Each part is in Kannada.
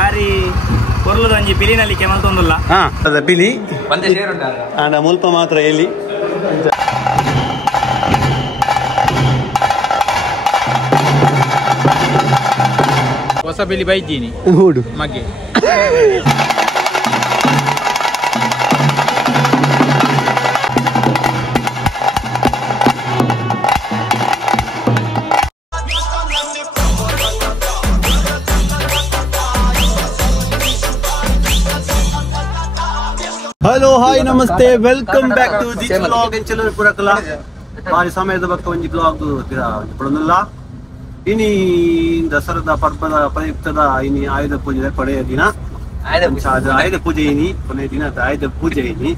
ಬಾರಿ ಕೊರ್ಲದ ಒಂಜಿ ಪಿಲಿನಲ್ಲಿ ಕೆಮಲ್ತೊಂದುಲ್ಲ ಅದ ಪಿಲಿ ಅಂಡ ಮುಲ್ಪ ಮಾತ್ರ ಎಲ್ಲಿ ಹೊಸ ಪಿಲಿ ಬೈತೀನಿ ಹೂಡು ಮಗೆ ಹಲೋ ಹಾಯ್ ನಮಸ್ತೆ welcome back to this blog en chelo purakala ಬಾರಿ ಸಮಯದ ಬಗ್ಗೆ ಒಂದು ಬ್ಲಾಗ್ ಪಡೋದಿಲ್ಲ ಇನಿ ದಸರಾದ ಪರ್ವದ ಪ್ರಯುಕ್ತದ ಇನಿ ಆಯುಧ ಪೂಜೆ ಕೊನೆಯ ದಿನ ಆಯುಧ ಪೂಜೆ ಇನಿ ಕೊನೆಯ ದಿನ ಆಯುಧ ಪೂಜೆ ಇನಿ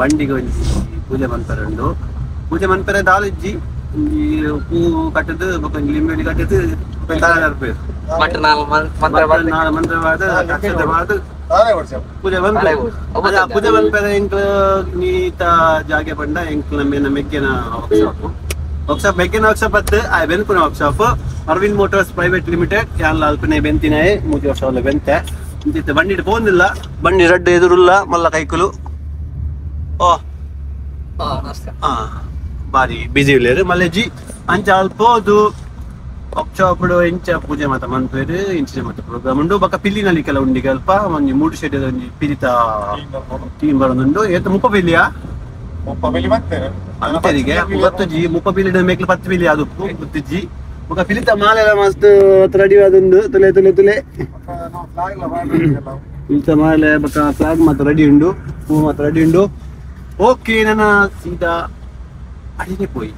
ಬಂಡಿಗೆ ಒಂದು ಪೂಜೆ ಮನ್ಪರೆಂಡು ಪೂಜೆ ಮನ್ಪರೆ ದಾಲಜ್ಜಿ ಪೂ ಕಟ್ಟದು ಲಿಂಬೆಡಿ ಕಟ್ಟದು ಮಂತ್ರವಾದ ಅಕ್ಷತವಾದ ಪೂಜೆ ಪೂಜೆ ಬಂದ್ಮೇಲೆ ಎಂಕ್ಲು ನೀತ ಜಾಗೆ ಬಂಡ ಎಂಕ್ಲು ಮೆಕ್ಕೆನ ವರ್ಕ್ಶಾಪ್ ಮೆಕ್ಕೆನ ವರ್ಕ್ಶಾಪ್ ಅತ್ತು ಆ ಬೆನ್ಪುನ workshop Arvind motors private limited ಯಾನ್ ಅಲ್ಪನೆ ಬೆಂತಿನೇ 3 ವರ್ಷ ಒಳ್ಳೆ ಬೆಂತೆ ಇಂತಿತ್ತು ಬಂಡಿ ಪೋಂದಿಲ್ಲ ಬಂಡಿ ರಡ್ಡು ಎದುರುಲ್ಲ ಮಲ್ಲ ಕೈಕುಲು ಬಾರಿ ಬಿಸಿ ಇಲ್ಲೇರು ಮಲ್ಲೆಜ್ಜಿ ಅಂಚ ಅಲ್ಪೋದು ವರ್ಕ್ಶಾಪ್ ಇಂಚ ಪೂಜೆ ಮಾತ ಮನ್ಪೇರು ಇಂಚಿನ ಮಾತ ಪ್ರೋಗ್ರಾಮ್ ಉಂಡು ಬೊಕ್ಕ ಪಿಲ್ಲಿನಲ್ಲಿ ಕೆಲ ಉಂಡಿಗೆ ಅಲ್ಪ ಒಂಜಿ 3 ಶೆಡ್ ಒಂಜಿ ಪಿರಿತ ಟೀಮ್ ಬರೋದುಂಡು ಏತ ಮುಪ್ಪ ಪಿಲಿಯಾ ಅಂತರಿಗೆ ಗೊತ್ತುಜಿ ಮುಪ್ಪ ಪಿಲಿಡ ಮೇಕ್ಲು 10 ಪಿಲಿ ಅದು ಗೊತ್ತುಜಿ ಬೊಕ್ಕ ಪಿಲಿತ ಮಾಲೆಲ ಮಸ್ತ್ ರೆಡಿ ಆದುಂಡು ತುಲೆ ಪಿಲಿತ ಮಾಲೆ ಬೊಕ್ಕ ಫ್ಲಾಗ್ ಮಾತ ರೆಡಿ ಉಂಡು ಹೂ ಮಾತ ರೆಡಿ ಉಂಡು ಓಕೆ ನನ್ನ ಸೀದಾ ಅಡಿಗೆ ಪೋಯಿ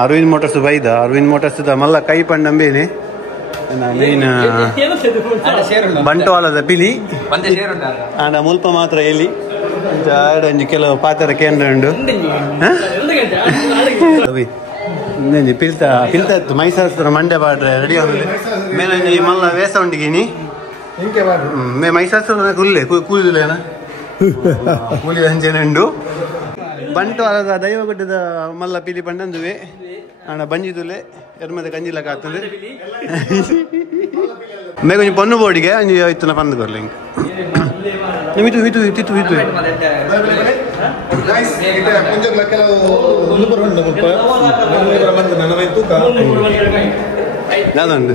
ಅರವಿಂದ್ ಮೋಟರ್ಸ್ ಬೈದ ಅರವಿಂದ್ ಮೋಟರ್ಸ್ ಮಲ್ಲ ಕೈ ಪಂಡಂಬೇನೆ ಮೇನ್ ಬಂಟ್ವಾಳದ ಪಿಲಿ ಆಂಡ ಮುಲ್ಪ ಮಾತ್ರ ಎಲ್ಲಿ ಒಂಜಿ ಕೆಲವು ಪಾತ್ರ ಕೇಂದ್ರ ಉಂಡು ಪಿಲ್ತ ಮೈಸೂರು ಮಂಡ್ಯ ಬಾಡ್ರೆ ರೆಡಿ ಆಗುದು ಮೇಲೆ ಮಲ್ಲ ವೇಸ ಉಂಡಿಗಿನಿ ಮೈಸೂರು ಕುಲ್ಲೆ ಕೂಲಿನ ಕೂಲಿ ಹಂಚೆನೆ ಉಂಡು ಬಂಟ್ವಾಳದ ದೈವಗುಡ್ಡದ ಮಲ್ಲ ಪಿಲಿ ಪಂಡಂದುವೆ ಆಂಡ ಬಂಜಿದುಲೆ ಎರ್ಮದ ಕಂಜಿಲ ಕಾತುಲೆ ಮೇಗ ಒಂಜಿ ಪೊನ್ನು ಬೋಡಿಗೆ ಒಂಜಿ ಇತ್ತನ ಪಂದ್ ಕೊರ್ಲೆ ಇಂಕ ನಿಮಿತು ಹಿತು ಹಿತು ಹಿತು ಯಾವ್ದುಂಡು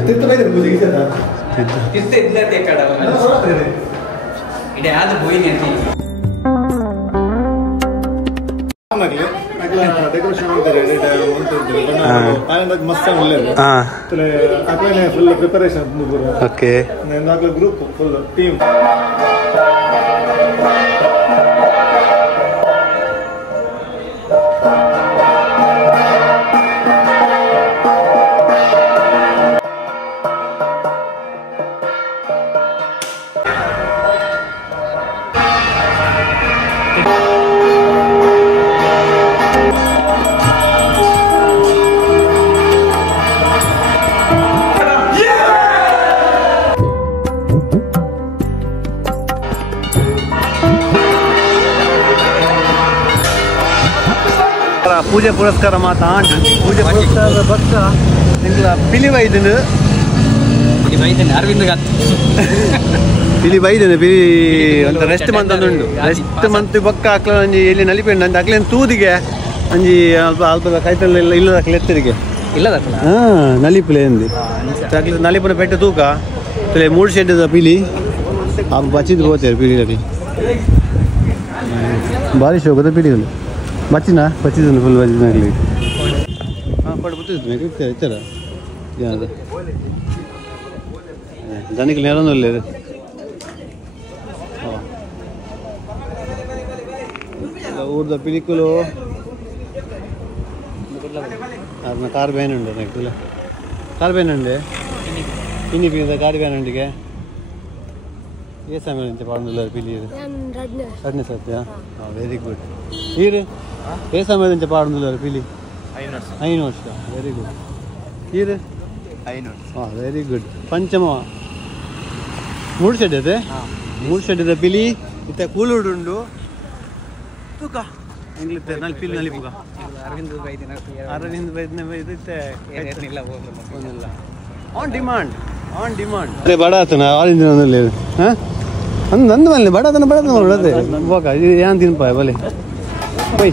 ಓಕೆ ಗ್ರೂಪ್ ಫುಲ್ ಟೀಮ್ ಪೂಜೆ ಪುರಸ್ಕಾರ ಮಾತಾ ಪೂಜೆ ಪುರಸ್ಕಾರದ ಭಕ್ತ ನಿಂಗಳ ಪಿಲಿ ವೈದ್ಯನು ಅರವಿಂದ್ ಪಿಲಿ ಬೈದೇನೆ ಪಿಲಿ ಅಂತ ರೆಸ್ಟ್ ಮಂತ್ ಅಂದುಂಡು ರೆಸ್ಟ್ ಮಂತ್ ಬೊಕ್ಕ ಅಕ್ಲ ಒಂಜಿ ಎಲ್ಲಿ ನಲಿಪೆಂಡು ಅಂತ ಅಕ್ಲೇನು ತೂದಿಗೆ ಅಂಜಿ ಅಲ್ಪ ಅಲ್ಪ ಕೈತಲ್ಲ ಇಲ್ಲದ ಅಕ್ಲ ಎತ್ತರಿಗೆ ಇಲ್ಲದ ನಲಿಪುಲೆ ಅಂದು ಅಕ್ಲ ನಲಿಪುನ ಪೆಟ್ಟ ತೂಕ ತಲೆ 3 ಶೆಡ್ಡದ ಪಿಲಿ ಆ ಬಚ್ಚಿದ್ದು ಹೋಗ್ತಾರೆ ಪಿಲಿ ಭಾರಿ ಶೋಕದ ಪಿಲಿ ಬಚ್ಚಿದ್ದು ಫುಲ್ ಬಚ್ಚಿದಾಗಲಿ ಹಾಂ ಪಟ್ಟು ಬುತ್ತಿದ್ದು ಇರ್ತಾರ ಯಾವುದು ದನಿಕಲ್ ನೇರೊಂದು ಇದು ಊರ್ದ ಪಿಲಿಕುಲು ಅದನ್ನ ಕಾರ್ ಬ್ಯಾನ್ ಉಂಟು ನೆಕ್ಕಿಲ್ಲ ಕಾರ್ ಬ್ಯಾನ್ ಉಂಡೆ ಇನಿ ಪಿದ ಕಾರ್ ಬ್ಯಾನ್ ಉಂಡಿಗೆ ಏ ಸಮಯ ಅಂತ ಪಾಡುದಿಲ್ಲ ಪಿಲಿ ಎರಡನೇ ಸತ್ಯ ಹಾಂ ವೆರಿ ಗುಡ್ ಈರು ಏ ಸಮಯದಂತೆ ಪಾಡುದಿಲ್ಲ ಪಿಲಿ 5 ವರ್ಷ ವೆರಿ ಗುಡ್ ಈರು 5 ವರ್ಷ ಹಾಂ ವೆರಿ ಗುಡ್ ಪಂಚಮ 3 ಶೆಡ್ ಇದೆ 3 ಶೆಡ್ ಇದೆ ಪಿಲಿ ಇತ್ತ ಕೂಲುಡುಂಡು ತೂಕ ಇಂಗ್ಲಿತೆ ನಲ್ಪಿಲ್ ನಲಿಪುಗ ಅರವಿಂದ್ ಬೈದ್ನ ಬೈದಿತ್ತೆ ಒಂದಿಲ್ಲ ಆನ್ ಡಿಮಾಂಡ್ ಅರೆ ಬಡ ಆತನ ಆಳಿಂದ ಒಂದಲ್ಲಿ ಹಾಂ ನಂದು ಮನೆ ಬಡತನ ನೋಡದೆ ಹೋಗ ಇದು ಏನು ತಿನ್ಪ ಬಲೆ ಬೈ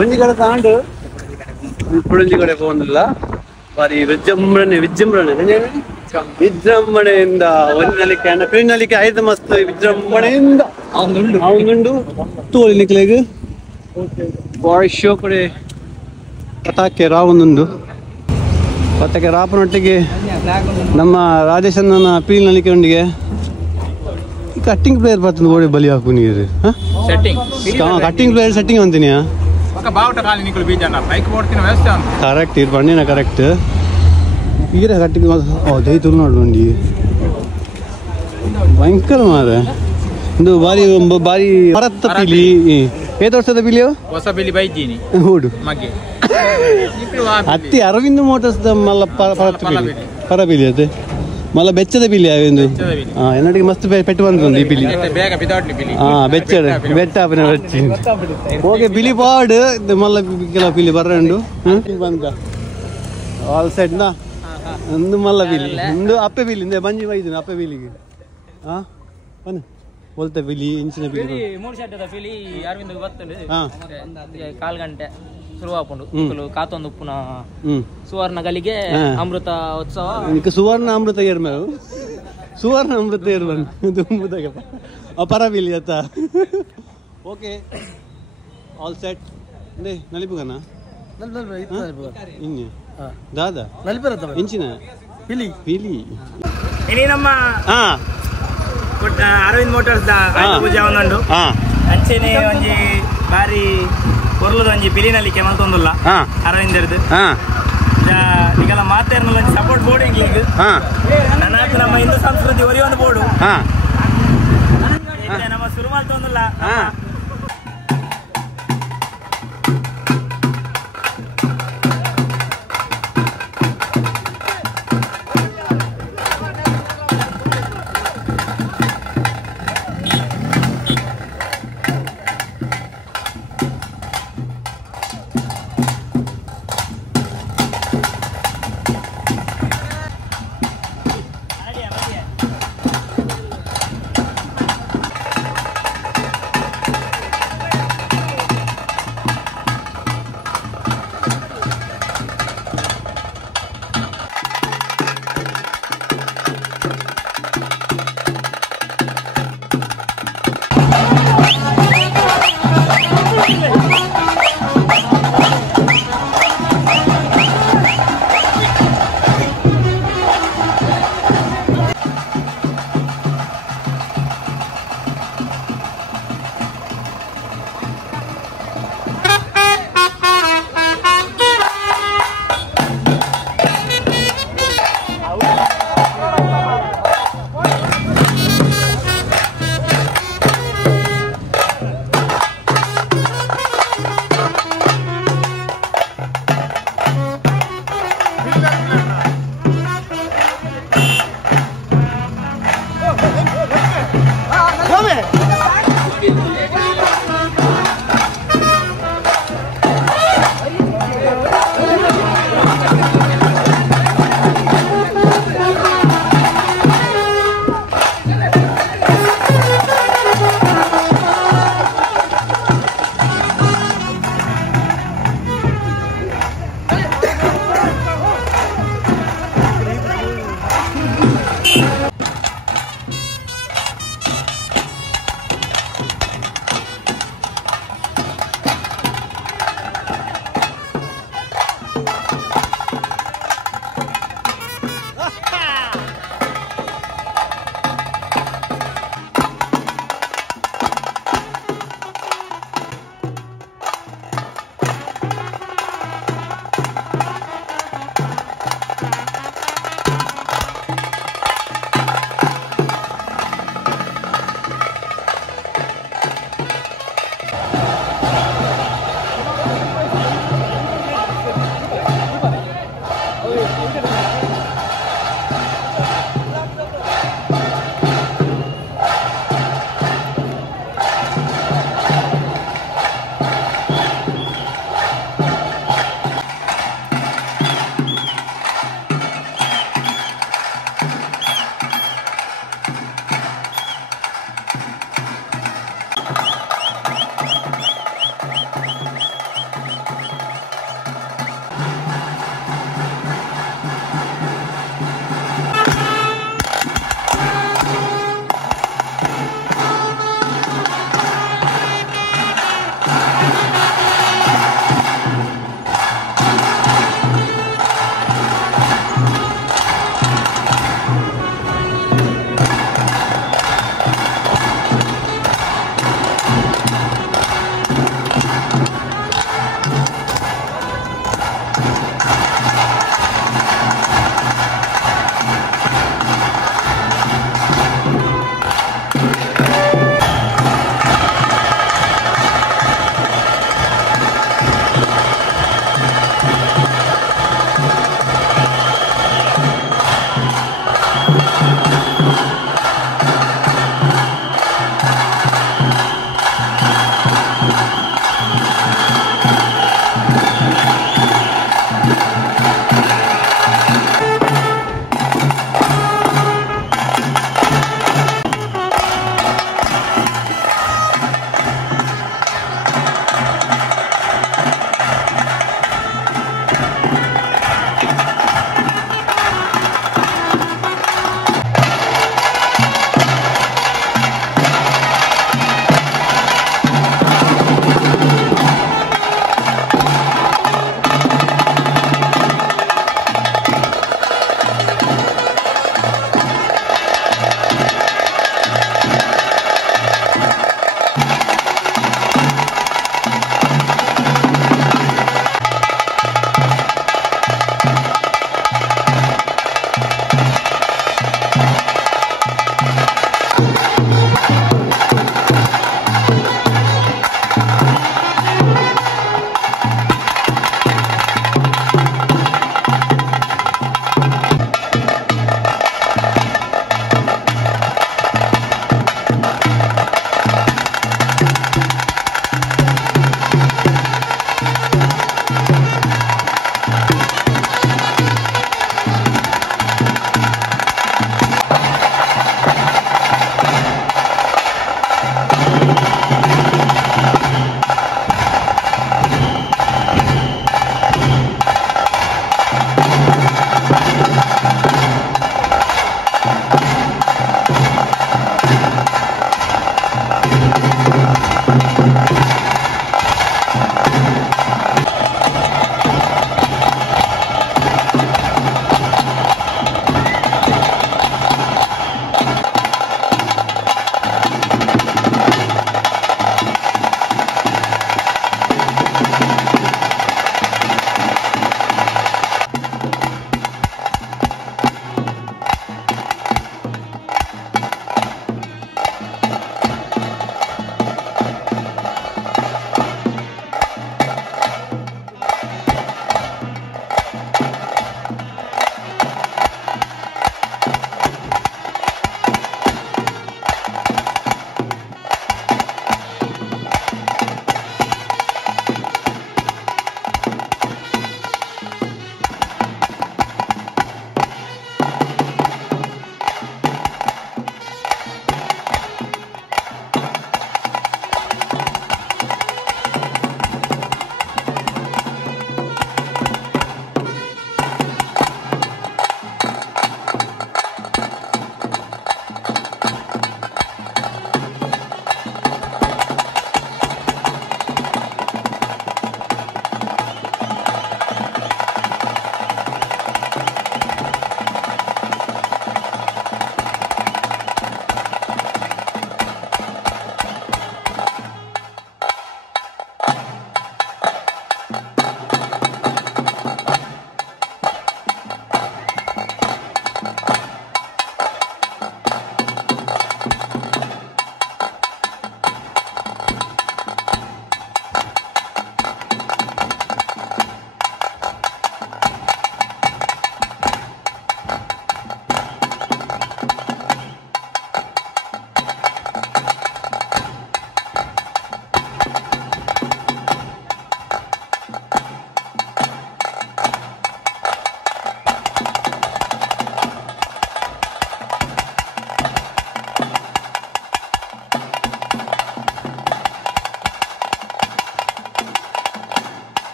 ಒಂಜಿ ಕಡೆ ತಾಂಡು ಇಪ್ಪುಡೊಂಜಿ ಕಡೆ ಹೋಗಂದಿಲ್ಲ ಬಾರಿ ವಿಜೃಂಭಣೆಯಿಂದ ಒಂದಿನಲಿಕ್ಕೆ ಪಿಳಿನಲಿಕ್ಕೆ 5 ಮಸ್ತ್ ವಿಜೃಂಭಣೆಯಿಂದ ಅವನುಂಡು ತೋಳಿಲಿಕ್ಕೆ ಬಾರಿ ಶೋ ಕಡೆ ಪಟಾಕೆ ರಾವೊಂದುಂಡು ಪಟಾಕೆ ರಾಪನೊಟ್ಟಿಗೆ ನಮ್ಮ ರಾಜೇಶನ ಪಿಳಿನಲಿಕ್ಕೆ ಉಂಡಿಗೆ ಕಟ್ಟಿಂಗ್ ಪ್ಲೇಯರ್ ಬರ್ತದೆ ಓಡಿ ಬಲಿ ಹಾಕು ನೀರು ಕಟ್ಟಿಂಗ್ ಪ್ಲೇಯರ್ ಸೆಟ್ಟಿಂಗ್ ಅಂತೀನಿ ಕರೆಕ್ಟ್ ಇದು ಬಣ್ಣಿನ ಕರೆಕ್ಟ್ ಈಗ ಕಟ್ಟಿಂಗ್ ದೈ ತುಳು ನೋಡ್ಬಂಡಿ ಭಯಂಕರ ಮಾರ ಒಂದು ಬಾರಿ ಭರತ ಪಿಲಿ ಏತ್ ವರ್ಷದ ಪಿಲಿಯೋ ಹೊಸ ಪಿಲಿ ಬೈದ್ದೀನಿ ಹೂಡು ಅತ್ತಿ ಅರವಿಂದ್ ಮೋಟರ್ಸ್ ಮಲ್ಲ ಪರ ಪಿಲಿ ಅದೇ ಮಲ್ಲ ಬೆಚ್ಚದ ಪಿಲಿ ಅವೆಂದು ಎನ್ನಡಿಗೆ ಮಸ್ತ್ ಪೆಟ್ಟು ಬಂದು ಈ ಪಿಲಿ ಬೆಟ್ಟ ಬೆಚ್ಚಿ ಓಕೆ ಪಿಲಿ ಪಾಡ್ ಮಲ್ಲ ಕೆಲವು ಪಿಲಿ ಬರ್ರಂಡು ಬಂದ ಆಲ್ ಸೆಟ್ ನಾ ಒಂದು ಮಲ್ಲ ಪಿಲಿ ಒಂದು ಅಪ್ಪೆ ಪಿಲಿ ಬಂಜಿ ಬೈದಿನ ಅಪ್ಪೆ ಪಿಲಿಗೆ ಹಾಂ ಬನ್ನಿ बोलते पिली इंचिನ पिली 3 ಶೆಡ್ಡದ ಪಿಲಿ ಅರವಿಂದ್ ಬರ್ತದೆ ಕಾಲ್ ಗಂಟೆ ಶುರುವಾಪುಂಡು ಕಾತೊಂದು ಉಪ್ಪುನ ಸುವರ್ಣ ಗಲಿಗೆ ಅಮೃತ ಉತ್ಸವ ಇಂಕ ಸುವರ್ಣ ಅಮೃತ ಏರ್ಮೇವು ಸುವರ್ಣ ಅಮೃತ ಏರ್ಬಂದು ದುಂಬುದಾಗ ಅಪರ ಪಿಲಿ ಅತ್ತ ಓಕೆ ಆಲ್ ಸೆಟ್ ನೇ ನಲಿಪುಗನ ಇನ್ನು ದಾದಾ ನಲಿಪರತ್ತ ಇಂಚಿನ ಪಿಲಿ ಇನಿ ನಮ್ಮ ಅರವಿಂದ್ ಮೋಟರ್ಸ್ ಪೂಜೆ ಒಂದುಂಡು ಅಂಚೆನೆ ಒಂಜಿ ಬಾರಿ ಕೊರ್ಲದ ಒಂಜಿ ಪಿಲಿನಲಿಕ್ಕೆ ಮಲ್ತೊಂದುಲ್ಲ ಅರವಿಂದ್ ಈಗೆಲ್ಲ ಮಾತಾಡ್ನಲ್ಲ ಸಪೋರ್ಟ್ ಬೋರ್ಡ್ ಇಂಗ್ಲಿಗೆ ನನ್ನ ನಮ್ಮ ಹಿಂದೂ ಸಂಸ್ಕೃತಿ ಒರಿ ಒಂದು ಬೋರ್ಡು ನಮ್ಮ ಶುರು ಮಾಡ್ತೊಂದುಲ್ಲ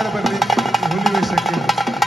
ಧನ್ಯವಾದ ಬರಲಿ ಹುಲಿ ವೇಷಕ್ಕೆ.